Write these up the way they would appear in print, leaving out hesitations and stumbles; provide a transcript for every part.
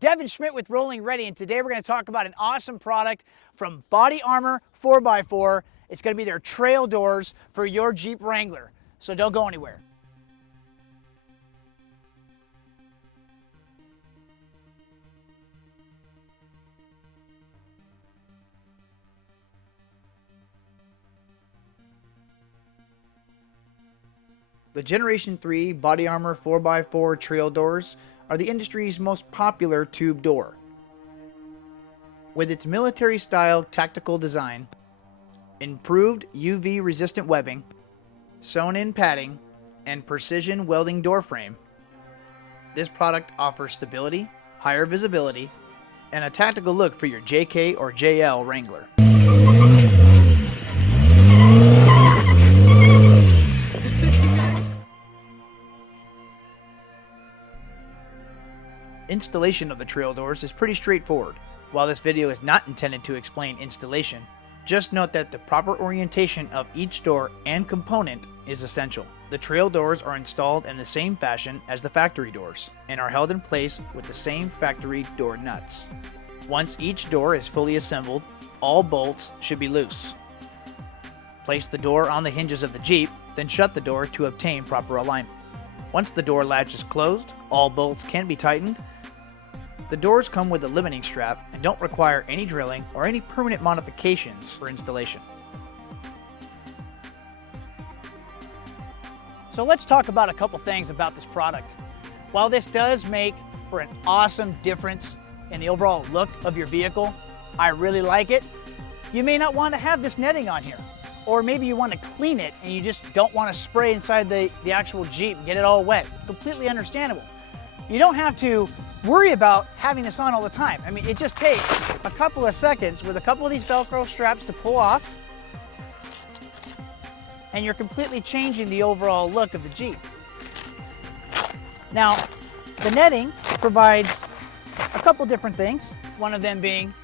Devin Schmidt with Rolling Ready, and today we're going to talk about an awesome product from Body Armor 4x4. It's going to be their trail doors for your Jeep Wrangler, so don't go anywhere. The Generation 3 Body Armor 4x4 trail doors are the industry's most popular tube door. With its military-style tactical design, improved UV-resistant webbing, sewn-in padding, and precision welding door frame, this product offers stability, higher visibility, and a tactical look for your JK or JL Wrangler. Installation of the trail doors is pretty straightforward. While this video is not intended to explain installation, just note that the proper orientation of each door and component is essential. The trail doors are installed in the same fashion as the factory doors and are held in place with the same factory door nuts. Once each door is fully assembled, all bolts should be loose. Place the door on the hinges of the Jeep, then shut the door to obtain proper alignment. Once the door latch is closed, all bolts can be tightened. The doors come with a limiting strap and don't require any drilling or any permanent modifications for installation. So let's talk about a couple things about this product. While this does make for an awesome difference in the overall look of your vehicle, I really like it, you may not want to have this netting on here. Or maybe you want to clean it and you just don't want to spray inside the actual Jeep and get it all wet. Completely understandable. You don't have to worry about having this on all the time. I mean, it just takes a couple of seconds with a couple of these Velcro straps to pull off, and you're completely changing the overall look of the Jeep. Now, the netting provides a couple different things. One of them being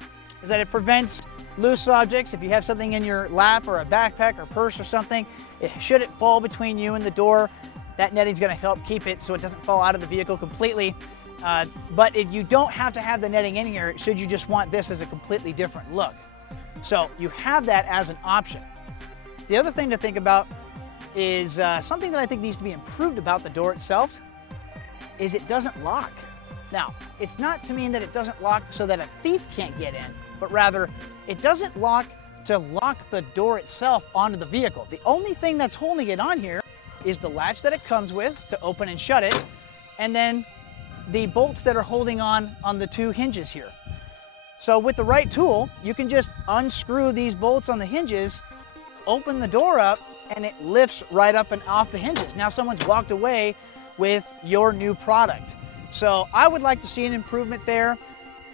is that it prevents loose objects. If you have something in your lap or a backpack or purse or something, should it fall between you and the door, that netting is going to help keep it so it doesn't fall out of the vehicle completely. But if you don't have to have the netting in here, should you just want this as a completely different look. So you have that as an option. The other thing to think about is something that I think needs to be improved about the door itself is it doesn't lock. Now, it's not to mean that it doesn't lock so that a thief can't get in, but rather it doesn't lock to lock the door itself onto the vehicle. The only thing that's holding it on here is the latch that it comes with to open and shut it, and then the bolts that are holding on the two hinges here. So with the right tool, you can just unscrew these bolts on the hinges, open the door up, and it lifts right up and off the hinges. Now someone's walked away with your new product. So I would like to see an improvement there,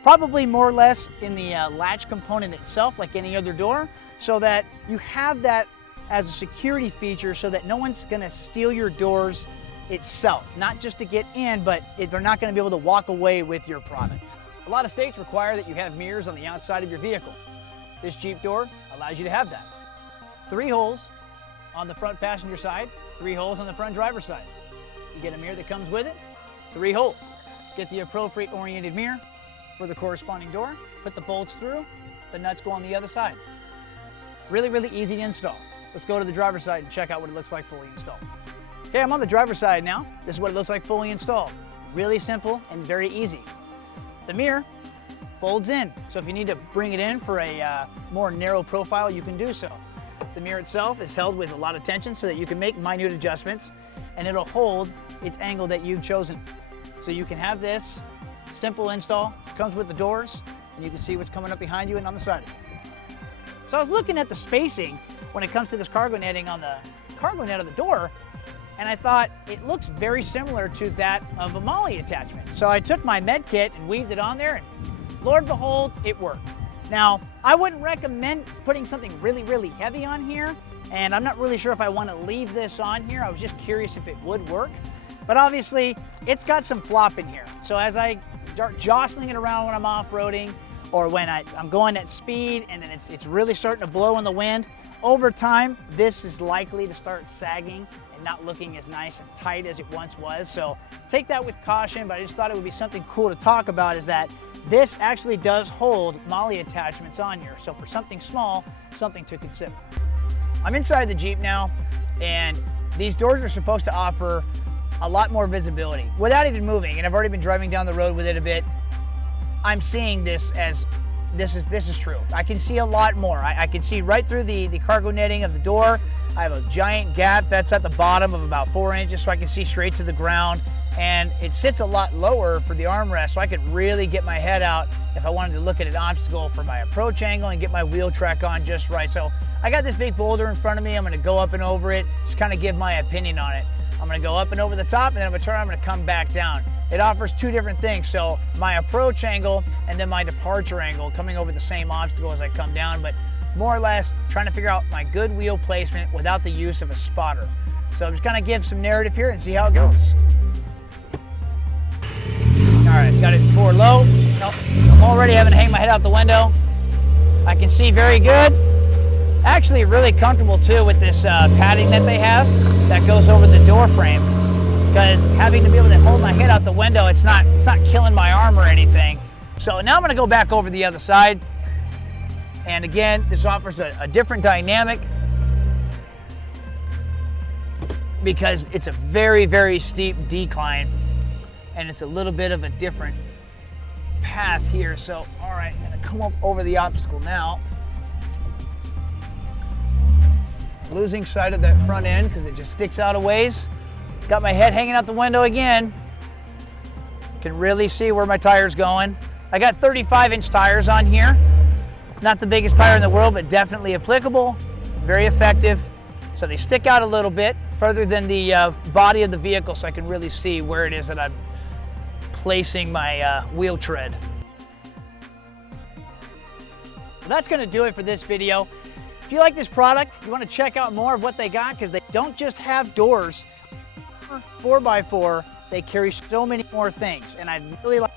probably more or less in the latch component itself, like any other door, so that you have that as a security feature so that no one's gonna steal your doors itself. Not just to get in, but they're not gonna be able to walk away with your product. A lot of states require that you have mirrors on the outside of your vehicle. This Jeep door allows you to have that. 3 holes on the front passenger side, 3 holes on the front driver's side. You get a mirror that comes with it, 3 holes. Get the appropriate oriented mirror for the corresponding door, put the bolts through, the nuts go on the other side. Really, really easy to install. Let's go to the driver's side and check out what it looks like fully installed. Okay, I'm on the driver's side now. This is what it looks like fully installed. Really simple and very easy. The mirror folds in, so if you need to bring it in for a more narrow profile, you can do so. The mirror itself is held with a lot of tension so that you can make minute adjustments, and it'll hold its angle that you've chosen. So you can have this simple install, comes with the doors, and you can see what's coming up behind you and on the side of you. So I was looking at the spacing when it comes to this cargo netting on the cargo net of the door, and I thought it looks very similar to that of a MOLLE attachment. So I took my med kit and weaved it on there, and Lord behold, it worked. Now, I wouldn't recommend putting something really, really heavy on here, and I'm not really sure if I want to leave this on here. I was just curious if it would work. But obviously, it's got some flop in here. So as I start jostling it around when I'm off-roading, or when I'm going at speed and then it's really starting to blow in the wind, over time, this is likely to start sagging and not looking as nice and tight as it once was. So take that with caution, but I just thought it would be something cool to talk about, is that this actually does hold MOLLE attachments on here. So for something small, something to consider. I'm inside the Jeep now, and these doors are supposed to offer a lot more visibility without even moving. And I've already been driving down the road with it a bit. I'm seeing this as this is true. I can see a lot more. I can see right through the cargo netting of the door. I have a giant gap that's at the bottom of about 4 inches, so I can see straight to the ground. And it sits a lot lower for the armrest, so I could really get my head out if I wanted to look at an obstacle for my approach angle and get my wheel track on just right. So I got this big boulder in front of me. I'm gonna go up and over it, just kind of give my opinion on it. I'm gonna go up and over the top, and then I'm gonna turn around, I'm gonna come back down. It offers two different things. So my approach angle and then my departure angle, coming over the same obstacle as I come down, but more or less trying to figure out my good wheel placement without the use of a spotter. So I'm just gonna give some narrative here and see how it goes. All right, got it forward low. Nope. I'm already having to hang my head out the window. I can see very good. Actually really comfortable too with this padding that they have that goes over the door frame, because having to be able to hold my head out the window, it's not killing my arm or anything. So now I'm gonna go back over the other side. And again, this offers a different dynamic because it's a very, very steep decline, and it's a little bit of a different path here. So, all right, I'm gonna come up over the obstacle now. Losing sight of that front end because it just sticks out a ways. Got my head hanging out the window again. Can really see where my tire's going. I got 35-inch tires on here. Not the biggest tire in the world, but definitely applicable, very effective. So they stick out a little bit further than the body of the vehicle, so I can really see where it is that I'm placing my wheel tread. Well, that's gonna do it for this video. If you like this product, you wanna check out more of what they got, because they don't just have doors, 4x4, they carry so many more things, and I really like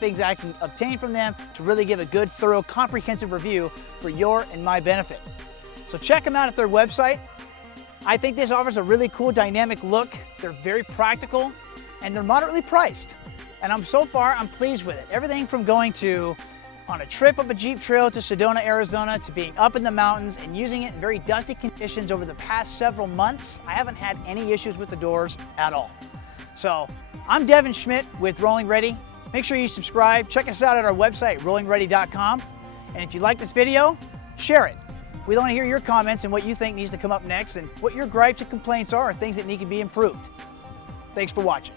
things I can obtain from them to really give a good, thorough, comprehensive review for your and my benefit. So check them out at their website. I think this offers a really cool dynamic look. They're very practical and they're moderately priced. And so far, I'm pleased with it. Everything from going on a trip up a Jeep trail to Sedona, Arizona, to being up in the mountains and using it in very dusty conditions over the past several months, I haven't had any issues with the doors at all. So I'm Devin Schmidt with Rolling Ready. Make sure you subscribe. Check us out at our website, rollingready.com. And if you like this video, share it. We want to hear your comments and what you think needs to come up next and what your gripes and complaints are, things that need to be improved. Thanks for watching.